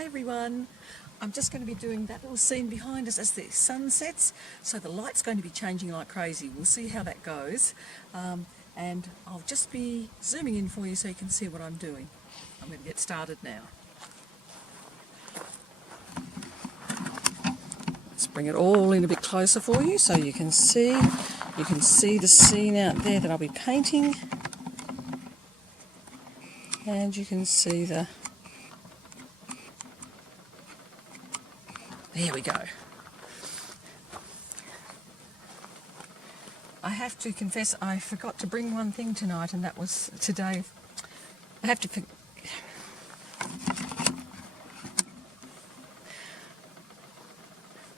Hi everyone, I'm just going to be doing that little scene behind us as the sun sets, so the light's going to be changing like crazy. We'll see how that goes, and I'll just be zooming in for you so you can see what I'm doing. I'm going to get started now. Let's bring it all in a bit closer for you so you can see the scene out there that I'll be painting, and you can see the... There we go. I have to confess I forgot to bring one thing tonight, and that was today. I have to...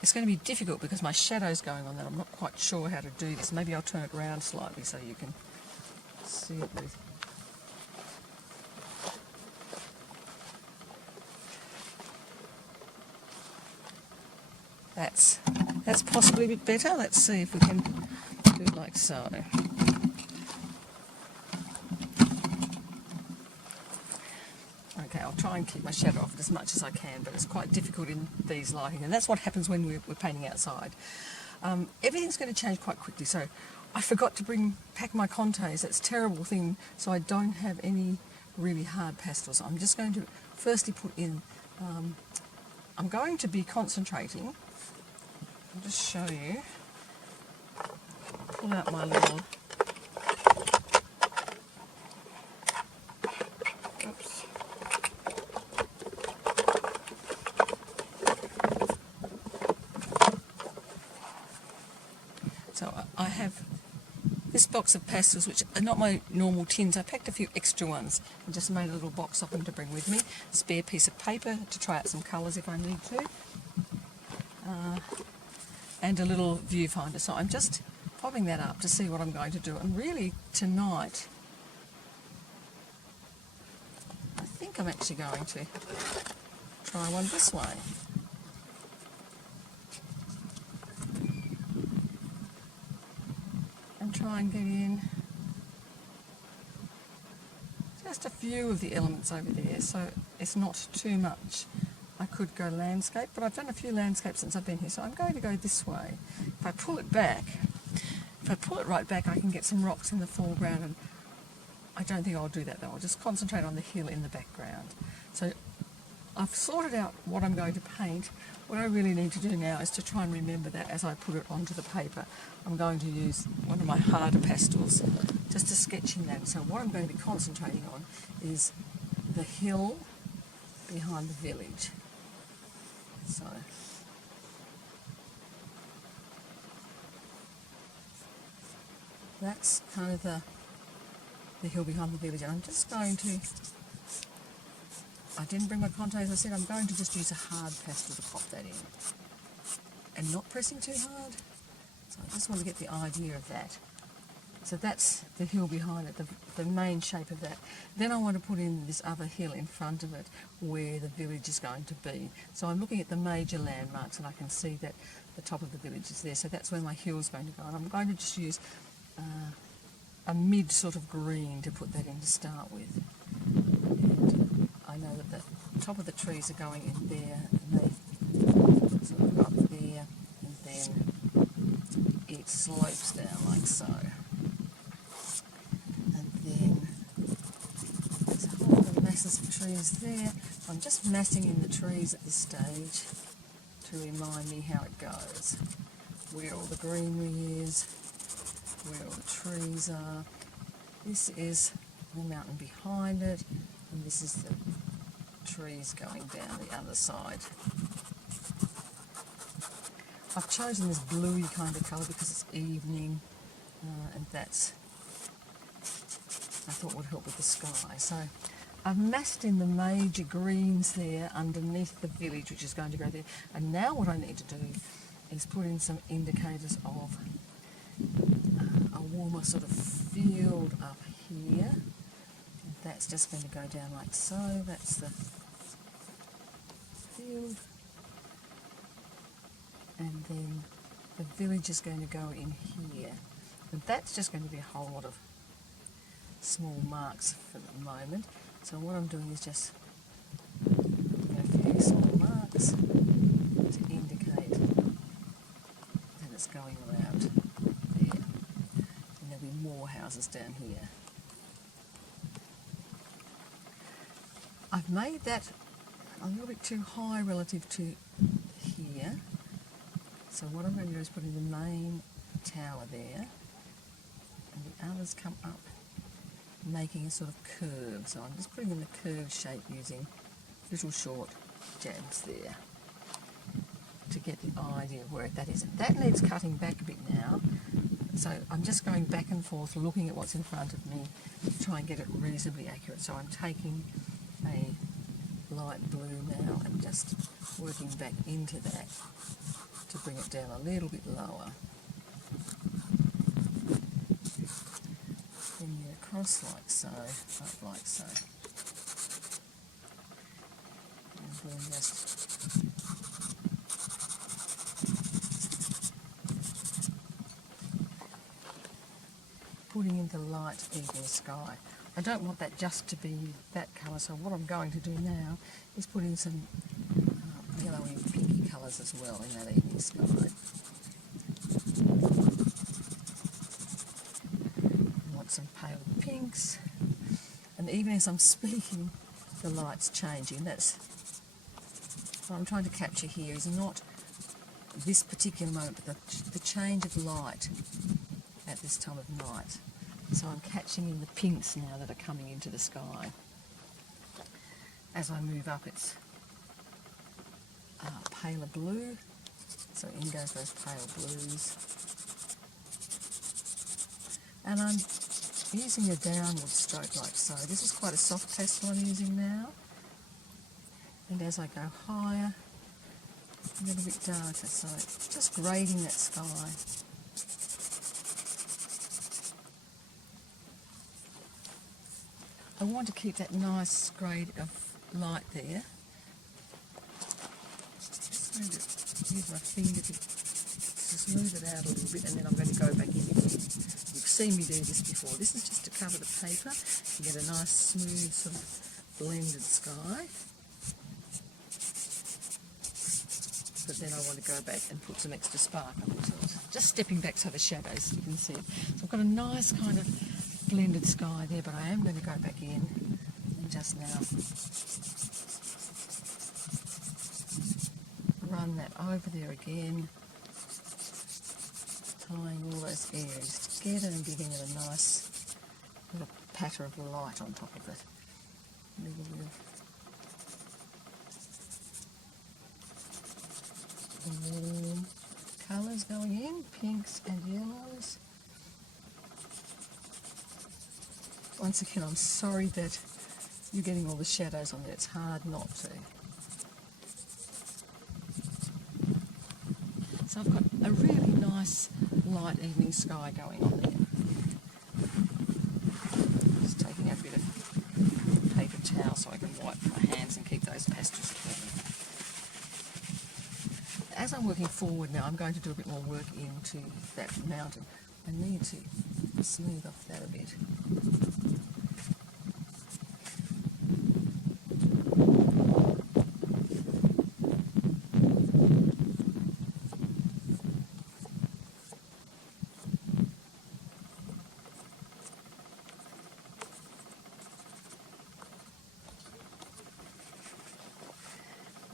It's going to be difficult because my shadow's going on that. I'm not quite sure how to do this. Maybe I'll turn it around slightly so you can see it with... That's possibly a bit better. Let's see if we can do it like so. Okay, I'll try and keep my shadow off it as much as I can, but it's quite difficult in these lighting, and that's what happens when we're painting outside. Everything's going to change quite quickly, so I forgot to pack my contes. That's a terrible thing, so I don't have any really hard pastels. I'm just going to firstly put in... I'm going to be concentrating. I'll just show you. Pull out my little... Oops. So I have this box of pastels, which are not my normal tins. I packed a few extra ones and just made a little box of them to bring with me. A spare piece of paper to try out some colours if I need to. And a little viewfinder. So I'm just popping that up to see what I'm going to do. And really tonight, I think I'm actually going to try one this way. And try and get in just a few of the elements over there, so it's not too much. I could go landscape, but I've done a few landscapes since I've been here, so I'm going to go this way. If I pull it right back, I can get some rocks in the foreground, and I don't think I'll do that though. I'll just concentrate on the hill in the background. So I've sorted out what I'm going to paint. What I really need to do now is to try and remember that as I put it onto the paper. I'm going to use one of my harder pastels just to sketch in that. So what I'm going to be concentrating on is the hill behind the village. So that's kind of the hill behind the village, and I'm just going to... I didn't bring my conte, as I said. I'm going to just use a hard pastel to pop that in, and not pressing too hard. So I just want to get the idea of that. So that's the hill behind it, the main shape of that. Then I want to put in this other hill in front of it where the village is going to be. So I'm looking at the major landmarks, and I can see that the top of the village is there. So that's where my hill is going to go. And I'm going to just use a mid sort of green to put that in to start with. And I know that the top of the trees are going in there, and they sort of go up there, and then it slopes down like so. Of trees there. I'm just massing in the trees at this stage to remind me how it goes, where all the greenery is, where all the trees are. This is the mountain behind it, and this is the trees going down the other side. I've chosen this bluey kind of colour because it's evening, and that's, I thought would help with the sky. So I've massed in the major greens there underneath the village, which is going to go there. And now what I need to do is put in some indicators of a warmer sort of field up here. And that's just going to go down like so. That's the field. And then the village is going to go in here. And that's just going to be a whole lot of small marks for the moment. So what I'm doing is just putting a few small marks to indicate that it's going around there. And there'll be more houses down here. I've made that a little bit too high relative to here. So what I'm going to do is put in the main tower there, and the others come up making a sort of curve. So I'm just putting in the curved shape using little short jabs there to get the idea of where that is. That needs cutting back a bit now, so I'm just going back and forth looking at what's in front of me to try and get it reasonably accurate. So I'm taking a light blue now and just working back into that to bring it down a little bit lower. Bring it across like so, up like so. And then just putting in the light evening sky. I don't want that just to be that colour, so what I'm going to do now is put in some yellowy, pinky colours as well in that evening sky. I want some pale pinks, and even as I'm speaking, the light's changing. That's what I'm trying to capture here, is not this particular moment, but the change of light at this time of night. So I'm catching in the pinks now that are coming into the sky. As I move up, it's paler blue, so in goes those pale blues. And I'm using a downward stroke like so. This is quite a soft pastel I'm using now. And as I go higher, a little bit darker, so just grading that sky. I want to keep that nice grade of light there. Just going to use my finger to smooth it out a little bit, and then I'm going to go back in again. You've seen me do this before. This is just to cover the paper. You get a nice smooth sort of blended sky. But then I want to go back and put some extra sparkle into it. Just stepping back so the shadows, you can see it. So I've got a nice kind of blended sky there, but I am going to go back in and just now run that over there again, tying all those areas together and giving it a nice little patter of light on top of it. A little bit of warm colours going in, pinks and yellows. Once again, I'm sorry that you're getting all the shadows on there. It's hard not to. So I've got a really nice light evening sky going on there. Just taking a bit of paper towel so I can wipe my hands and keep those pastels clean. As I'm working forward now, I'm going to do a bit more work into that mountain. I need to smooth off that a bit.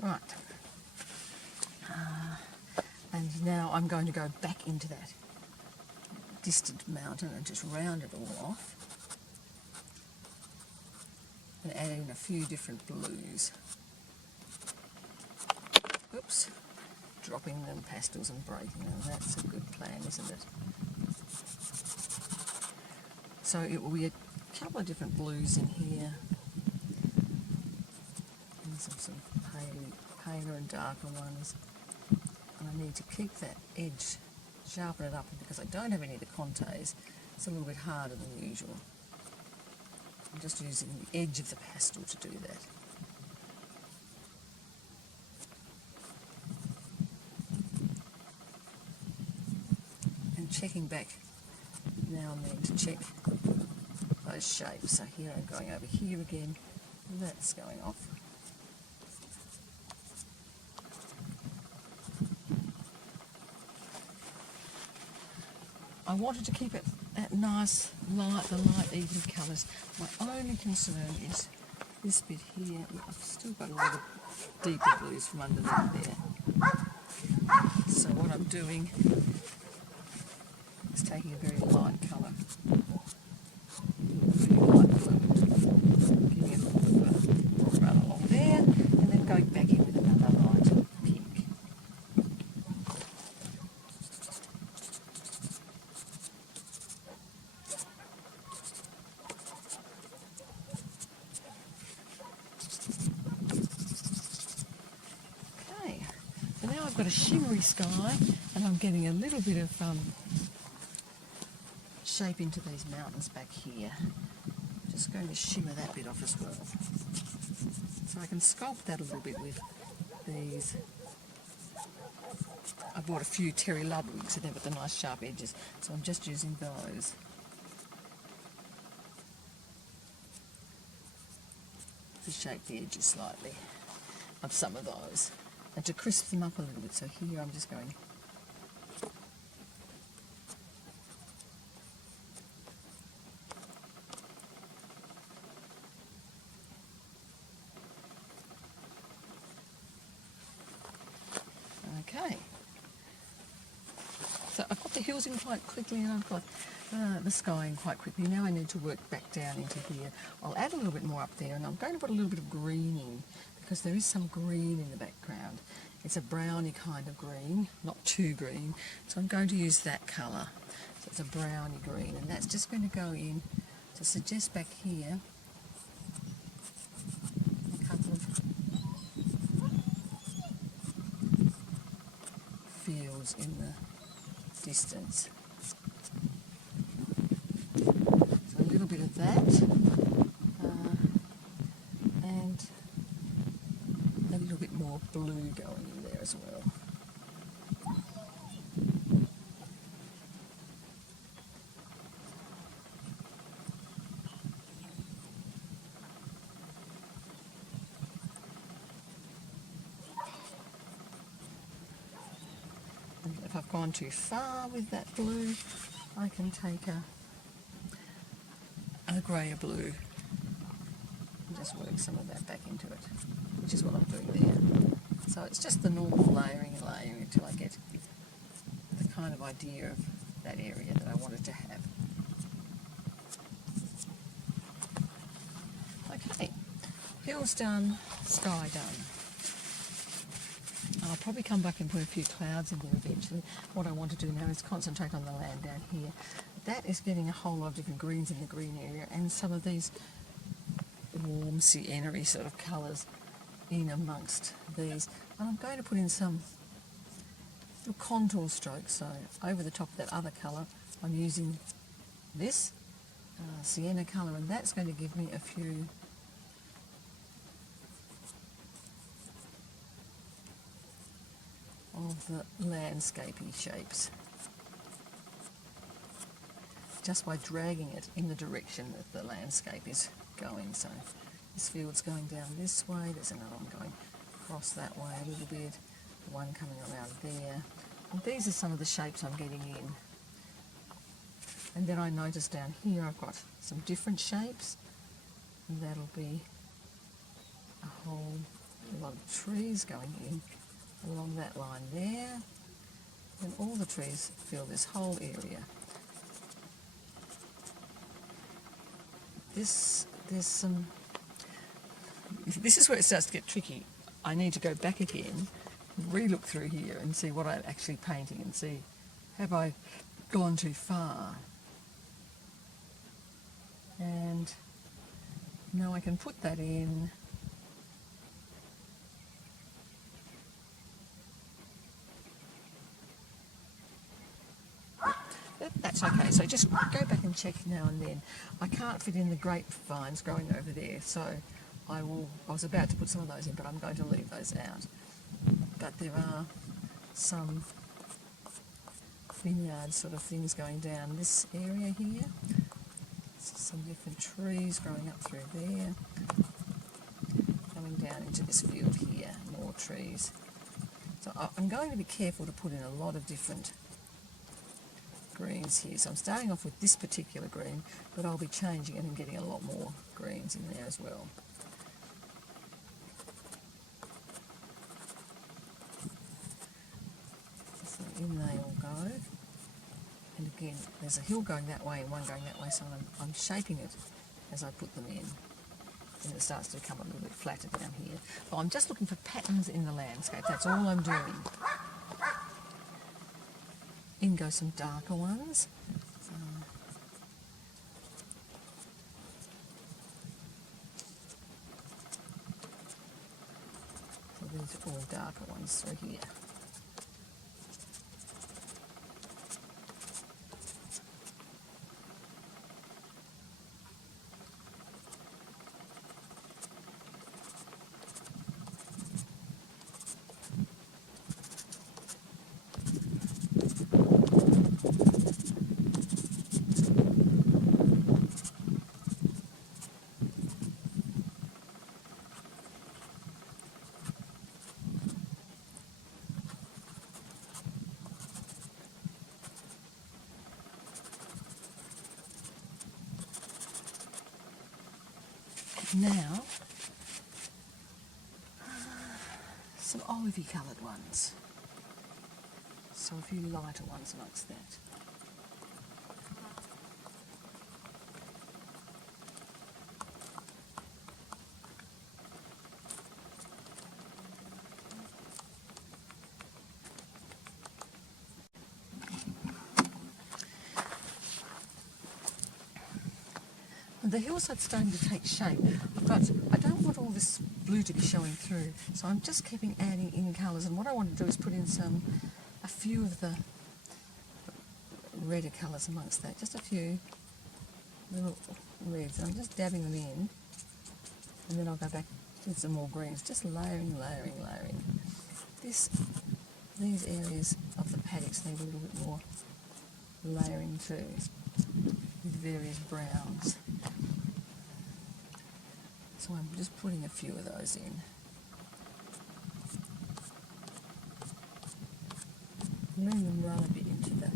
Right, and now I'm going to go back into that distant mountain and just round it all off and add in a few different blues. Oops, dropping them pastels and breaking them, that's a good plan, isn't it? So it will be a couple of different blues in here. Some paler and darker ones, and I need to keep that edge, sharpen it up, and because I don't have any of the contours, it's a little bit harder than usual. I'm just using the edge of the pastel to do that. And checking back now and then to check those shapes. So here I'm going over here again, that's going off. I wanted to keep it that nice, light, the light, even colours. My only concern is this bit here. I've still got a lot of deeper blues from underneath there. So what I'm doing is taking a very light colour, very light blue, giving it a little bit of a run along there, and then going back in with another light pink. Okay, so now I've got a shimmery sky, and I'm getting a little bit of shape into these mountains back here. Just going to shimmer that bit off as well. So I can sculpt that a little bit with these. I bought a few Terry Ludwigs and they've got the nice sharp edges, so I'm just using those. To shape the edges slightly of some of those and to crisp them up a little bit. So here I'm just going okay. So I've got the hills in quite quickly and I've got the sky in quite quickly. Now I need to work back down into here. I'll add a little bit more up there, and I'm going to put a little bit of green in because there is some green in the background. It's a browny kind of green, not too green. So I'm going to use that colour. So it's a browny green, and that's just going to go in to suggest back here a couple of fields in the distance. So a little bit of that, and a little bit more blue going in there as well. And if I've gone too far with that blue, I can take a greyer blue and just work some of that back into it, which is what I'm doing there. So it's just the normal layering and layering until I get the kind of idea of that area that I wanted to have. Okay, hills done, sky done. I'll probably come back and put a few clouds in there eventually. What I want to do now is concentrate on the land down here. That is getting a whole lot of different greens in the green area and some of these warm sienna-y sort of colours in amongst these. And I'm going to put in some little contour strokes. So over the top of that other colour, I'm using this sienna colour, and that's going to give me a few of the landscapey shapes, just by dragging it in the direction that the landscape is going. So this field's going down this way, there's another one going across that way a little bit, the one coming around there, and these are some of the shapes I'm getting in. And then I notice down here I've got some different shapes, and that'll be a whole lot of trees going in along that line there, and all the trees fill this whole area. This is where it starts to get tricky. I need to go back again, re-look through here and see what I'm actually painting and see, have I gone too far? And now I can put that in. That's okay, so just go back and check now and then. I can't fit in the grapevines growing over there, so I was about to put some of those in, but I'm going to leave those out. But there are some vineyard sort of things going down this area here. Some different trees growing up through there. Coming down into this field here, more trees. So I'm going to be careful to put in a lot of different greens here. So I'm starting off with this particular green, but I'll be changing it and getting a lot more greens in there as well. So in they all go. And again, there's a hill going that way and one going that way, so I'm shaping it as I put them in. And it starts to become a little bit flatter down here. But I'm just looking for patterns in the landscape. That's all I'm doing. In go some darker ones. So these are all darker ones through here. Now, some olivey coloured ones. So a few lighter ones amongst that. The hillside's starting to take shape. I don't want all this blue to be showing through, so I'm just keeping adding in colours, and what I want to do is put in a few of the redder colours amongst that, just a few little reds. I'm just dabbing them in, and then I'll go back with some more greens, just layering. These areas of the paddocks need a little bit more layering too, with various browns. So I'm just putting a few of those in. Letting them run a bit into the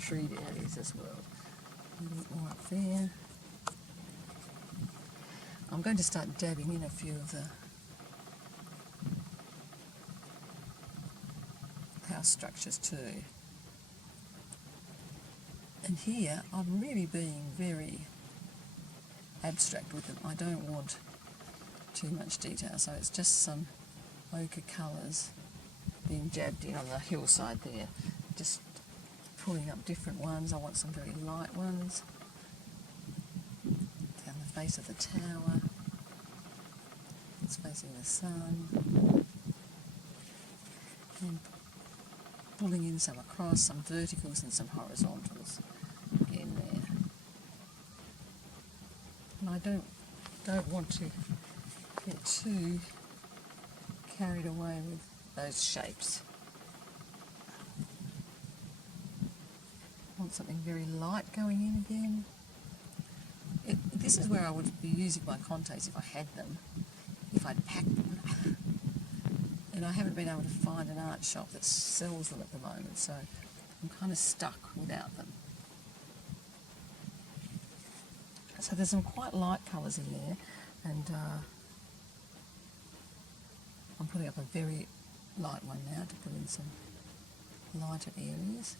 treed areas as well. A little bit more up there. I'm going to start dabbing in a few of the house structures too. And here I'm really being very abstract with them. I don't want too much detail, so it's just some ochre colours being jabbed in on the hillside there. Just pulling up different ones. I want some very light ones down the face of the tower. It's facing the sun. And pulling in some across, some verticals and some horizontals again there. And I don't want to get too carried away with those shapes. I want something very light going in again. This is where I would be using my contes if I had them, if I'd packed them. And I haven't been able to find an art shop that sells them at the moment, so I'm kind of stuck without them. So there's some quite light colours in there, and I'm putting up a very light one now to put in some lighter areas.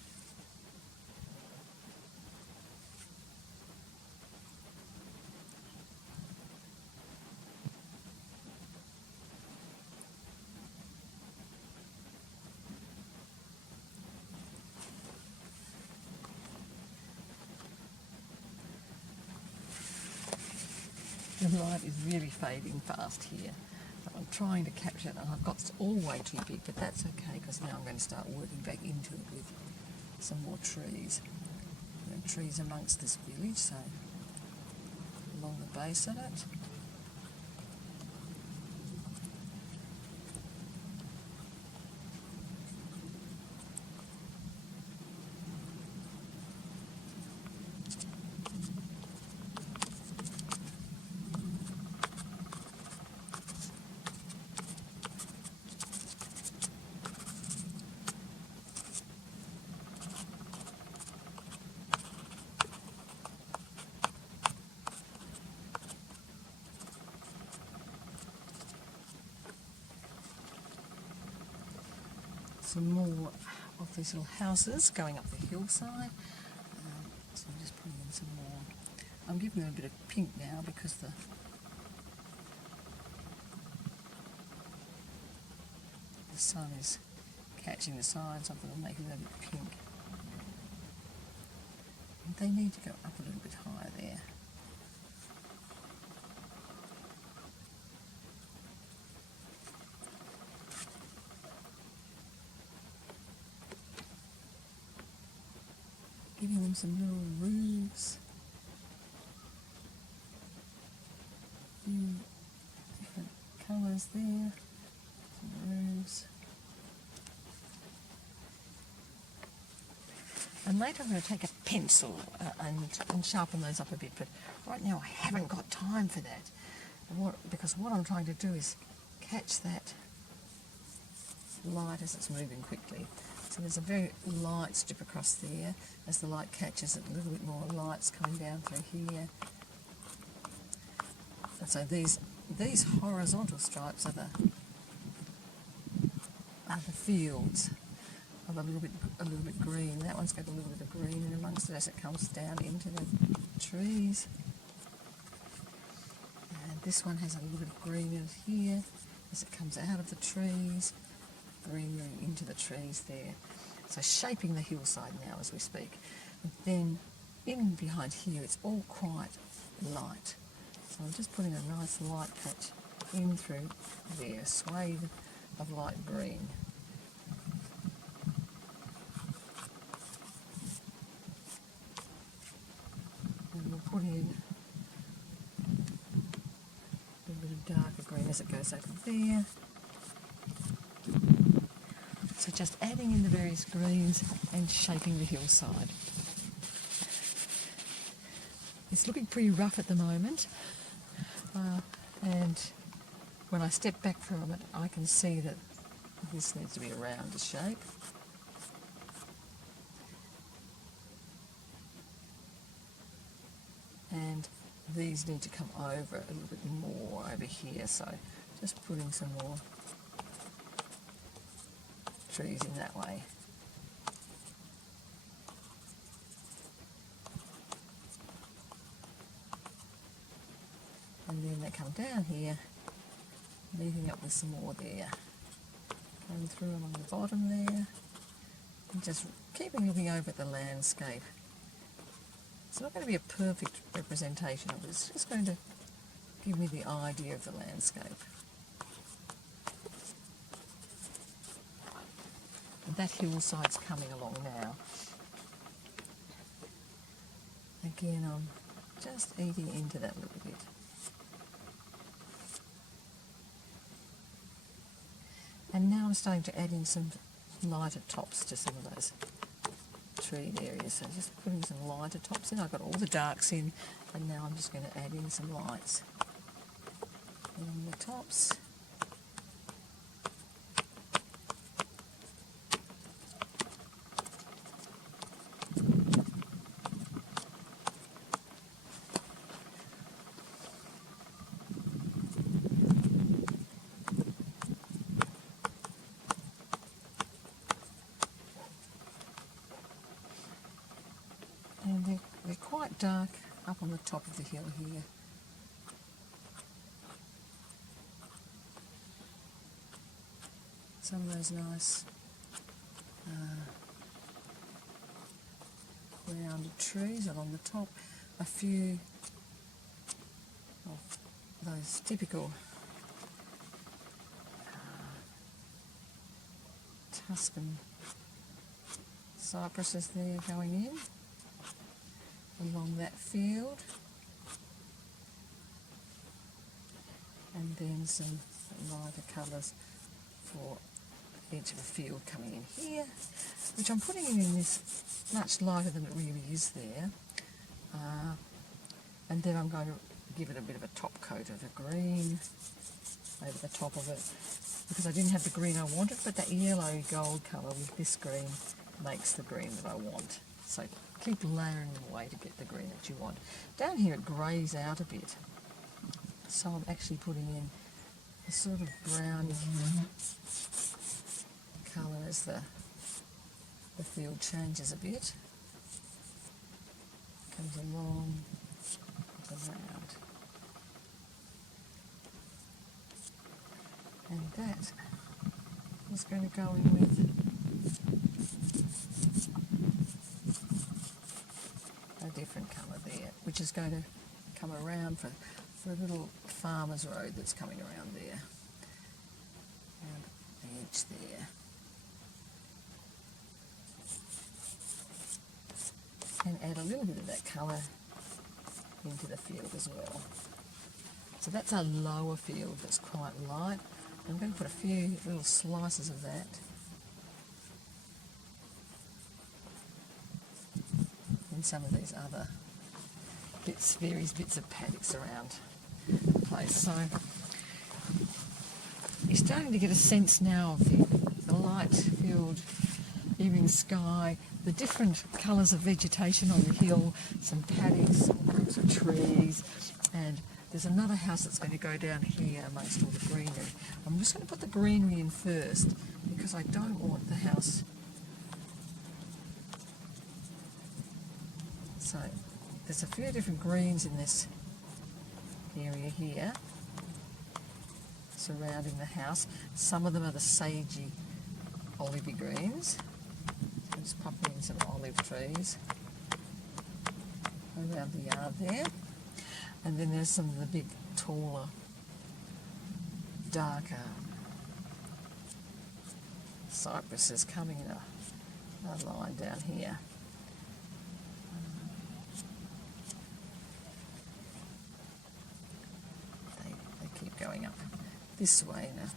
The light is really fading fast here, but I'm trying to capture it, and I've got it all way too big, but that's okay because now I'm going to start working back into it with some more trees. There are trees amongst this village, so along the base of it. some more of these little houses going up the hillside. So I'm just putting in some more. I'm giving them a bit of pink now because the sun is catching the sides of them and making them a bit pink. And they need to go up a little bit higher there. Giving them some little roofs. Different colours there. Some roofs. And later I'm going to take a pencil and sharpen those up a bit, but right now I haven't got time for that. Because what I'm trying to do is catch that light as it's moving quickly. So there's a very light strip across there. As the light catches it, a little bit more light's coming down through here. And so these horizontal stripes are the fields of a little bit green. That one's got a little bit of green in amongst it as it comes down into the trees. And this one has a little bit of green in it here as it comes out of the trees. Green really into the trees there. So shaping the hillside now as we speak. And then in behind here it's all quite light. So I'm just putting a nice light patch in through there, a swathe of light green. And we'll put in a little bit of darker green as it goes over there. So just adding in the various greens and shaping the hillside. It's looking pretty rough at the moment, and when I step back from it I can see that this needs to be a rounder shape. And these need to come over a little bit more over here, so just putting some more trees in that way. And then they come down here, meeting up with some more there. Going through along the bottom there, and just keeping looking over at the landscape. It's not going to be a perfect representation of it, it's just going to give me the idea of the landscape. That hillside's coming along now. Again, I'm just eating into that a little bit. And now I'm starting to add in some lighter tops to some of those treed areas. So just putting some lighter tops in. I've got all the darks in, and now I'm just going to add in some lights along the tops. And they're quite dark up on the top of the hill here. Some of those nice rounded trees along the top. A few of those typical Tuscan cypresses there going in along that field, and then some lighter colours for the edge of a field coming in here, which I'm putting in this much lighter than it really is there, and then I'm going to give it a bit of a top coat of a green over the top of it, because I didn't have the green I wanted, but that yellow gold colour with this green makes the green that I want. So keep layering them away to get the green that you want. Down here it greys out a bit, so I'm actually putting in a sort of browny colour as as the field changes a bit. Comes along and around. And that is going to go in with a different colour there, which is going to come around for a little farmer's road that's coming around there. And the edge there. And add a little bit of that colour into the field as well. So that's a lower field that's quite light. I'm going to put a few little slices of that in some of these other bits, various bits of paddocks around the place. So you're starting to get a sense now of the light-filled evening sky, the different colours of vegetation on the hill, some paddocks, some groups of trees, and there's another house that's going to go down here amongst all the greenery. I'm just going to put the greenery in first because I don't want the house. So there's a few different greens in this area here surrounding the house. Some of them are the sagey, olivey greens. So I'm just popping in some olive trees around the yard there. And then there's some of the big, taller, darker cypresses coming in a line down here. They keep going up this way now.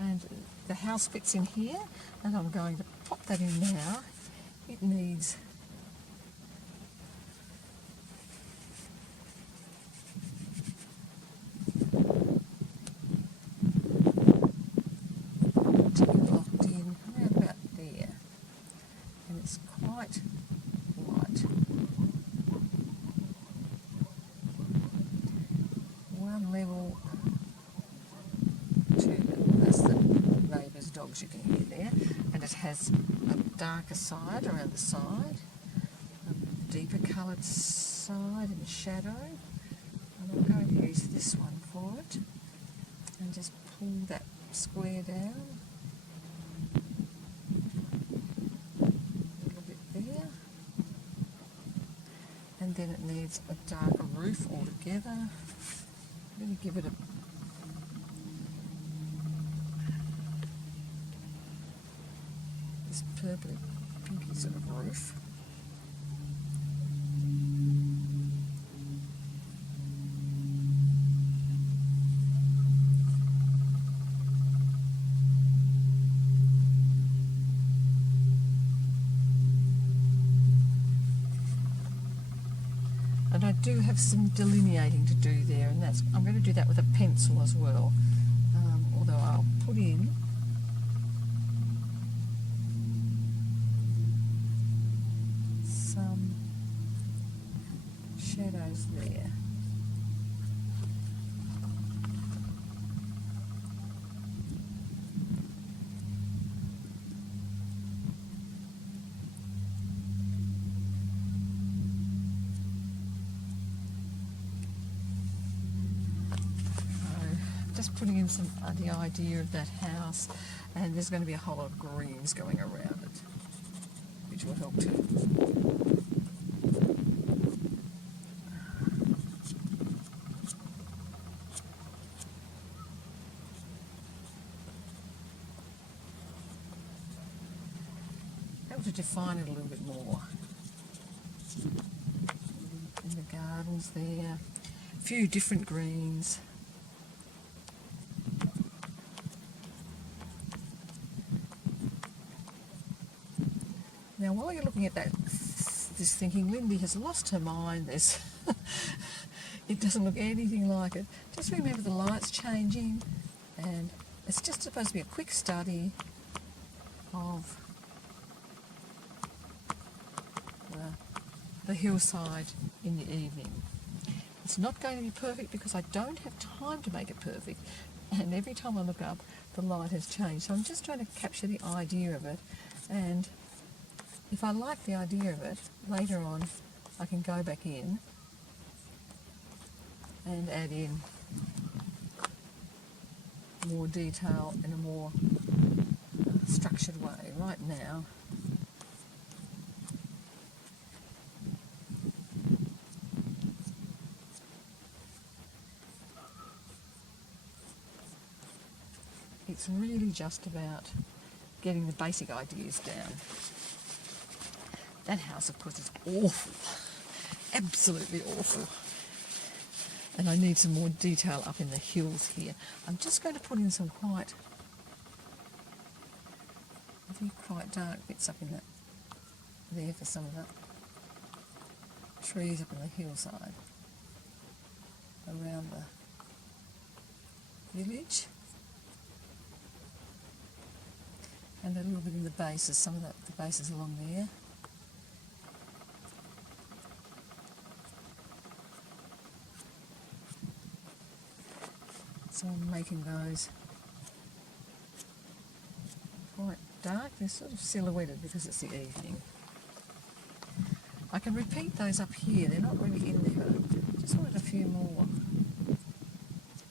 And the house fits in here, and I'm going to pop that in now. It needs locked in around about there, and it's quite light. One level, two level, that's the neighbour's dogs you can hear there, and it has a darker side around the side, a deeper coloured side in shadow, and I'm going to use this one for it, and just pull that square down a little bit there, and then it needs a darker roof altogether. I'm going to give it a this purpley pinky sort of roof. And I do have some delineating to do there, and I'm going to do that with a pencil as well, although I'll put in some shadows there. Just putting in the idea of that house, and there's going to be a whole lot of greens going around it, which will help too. Help to define it a little bit more. In the gardens there, a few different greens. Now, while you're looking at this thinking, Lindy has lost her mind, it doesn't look anything like it. Just remember the light's changing, and it's just supposed to be a quick study of the hillside in the evening. It's not going to be perfect because I don't have time to make it perfect, and every time I look up the light has changed. So I'm just trying to capture the idea of it, and if I like the idea of it, later on I can go back in and add in more detail in a more structured way. Right now, it's really just about getting the basic ideas down. That house, of course, is awful, absolutely awful. And I need some more detail up in the hills here. I'm just going to put in some quite dark bits up in that there for some of the trees up in the hillside around the village, and a little bit in the bases, some of the bases along there. So I'm making those quite dark. They're sort of silhouetted because it's the evening. I can repeat those up here. They're not really in there, but I just wanted a few more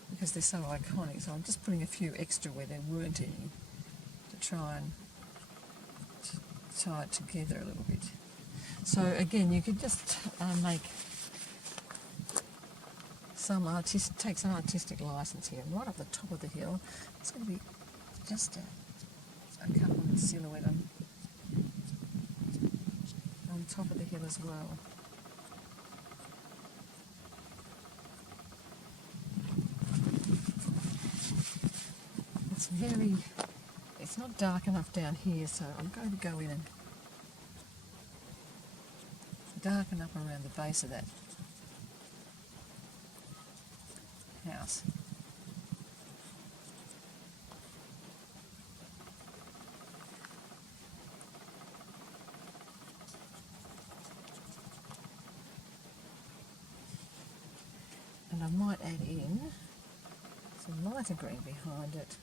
because they're so iconic. So I'm just putting a few extra where there weren't any to try and tie it together a little bit. So again, you could just make take some artistic license here. Right up the top of the hill, it's going to be just a couple of silhouette on top of the hill as well. It's not dark enough down here, so I'm going to go in and darken up around the base of that house. And I might add in some lighter green behind it.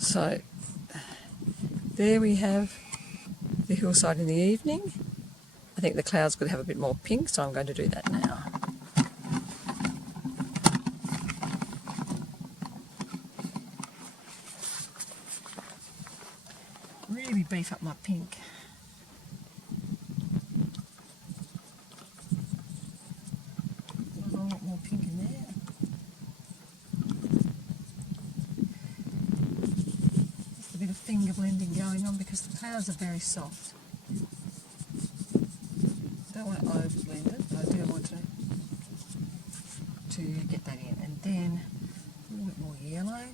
So there we have the hillside in the evening. I think the clouds could have a bit more pink, so I'm going to do that now. Really beef up my pink. There's a lot more pink in there. Just a bit of finger blending going on because the clouds are very soft. I don't want to over blend it, but I do want to get that in. And then a little bit more yellow.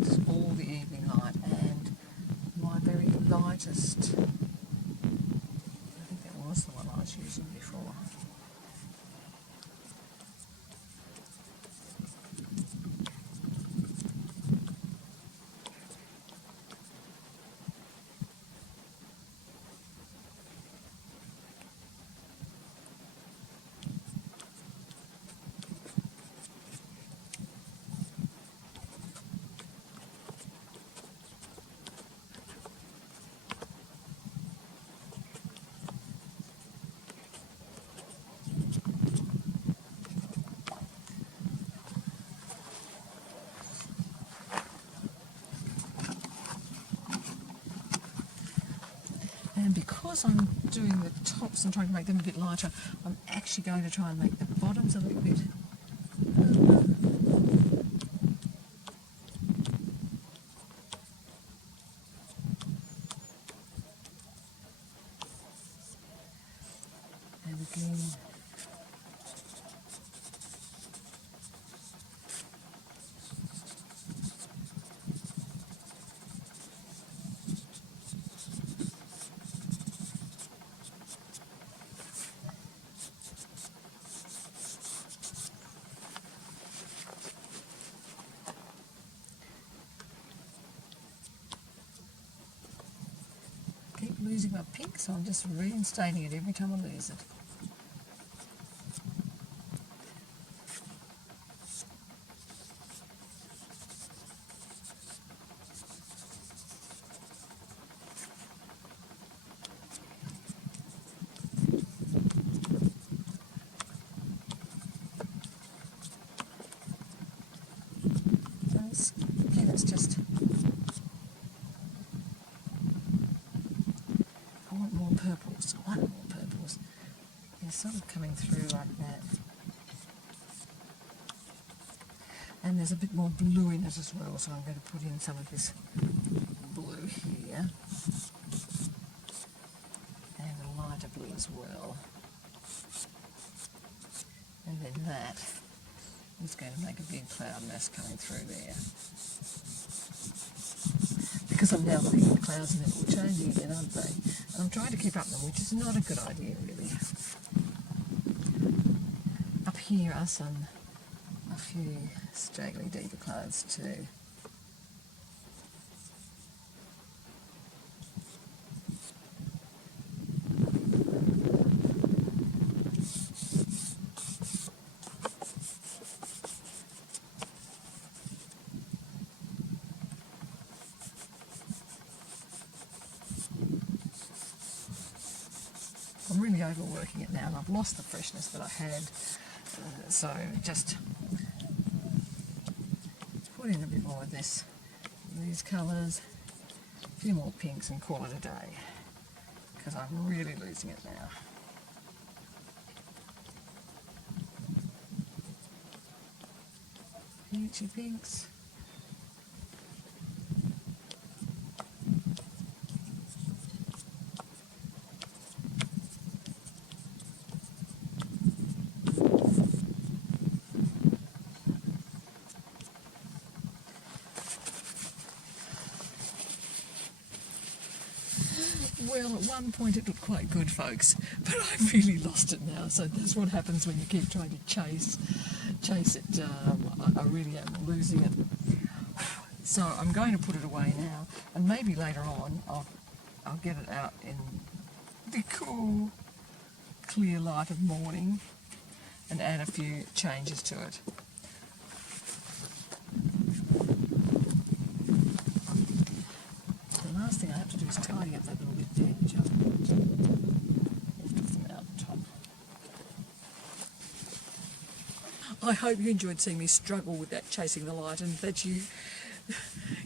It's all the evening light, and my very lightest, I think that was the one I was using before. And because I'm doing the tops and trying to make them a bit lighter, I'm actually going to try and make the bottoms a little bit And again. Keep losing my pink, so I'm just reinstating it every time I lose it. So again, it's just, I want more purples. I want more purples. They're sort of coming through like that. And there's a bit more blue in it as well, so I'm going to put in some of this blue here. And a lighter blue as well. And then that is going to make a big cloud mass coming through there. Because I'm now looking at clouds and they're all changing again, aren't they? And I'm trying to keep up with them, which is not a good idea really. Up here are a few straggly deeper clouds too. I'm really overworking it now and I've lost the freshness that I had, so just put in a bit more of these colours, a few more pinks and call it a day, because I'm really losing it now. Peachy pinks. Well, at one point it looked quite good, folks, but I've really lost it now. So that's what happens when you keep trying to chase it. I really am losing it. So I'm going to put it away now, and maybe later on I'll get it out in the cool, clear light of morning and add a few changes to it. The last thing I have to do is tidy up that little bit there, which I've left them out the top. I hope you enjoyed seeing me struggle with that chasing the light, and that you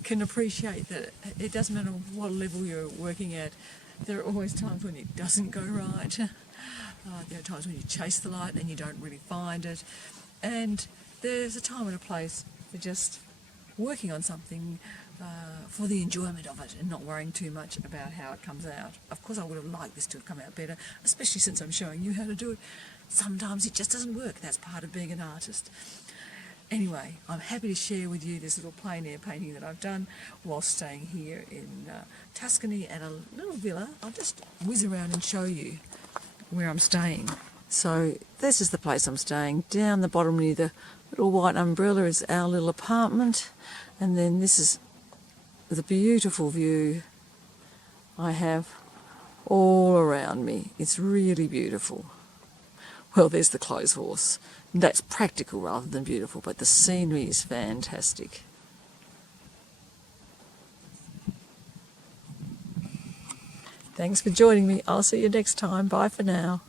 can appreciate that it doesn't matter what level you're working at, there are always times when it doesn't go right. There are times when you chase the light and you don't really find it, and there's a time and a place for just working on something for the enjoyment of it and not worrying too much about how it comes out. Of course I would have liked this to have come out better, especially since I'm showing you how to do it. Sometimes it just doesn't work. That's part of being an artist. Anyway, I'm happy to share with you this little plein air painting that I've done while staying here in Tuscany at a little villa. I'll just whiz around and show you where I'm staying. So this is the place I'm staying. Down the bottom near the little white umbrella is our little apartment, and then this is the beautiful view I have all around me. It's really beautiful. Well, there's the clothes horse. That's practical rather than beautiful, but the scenery is fantastic. Thanks for joining me. I'll see you next time. Bye for now.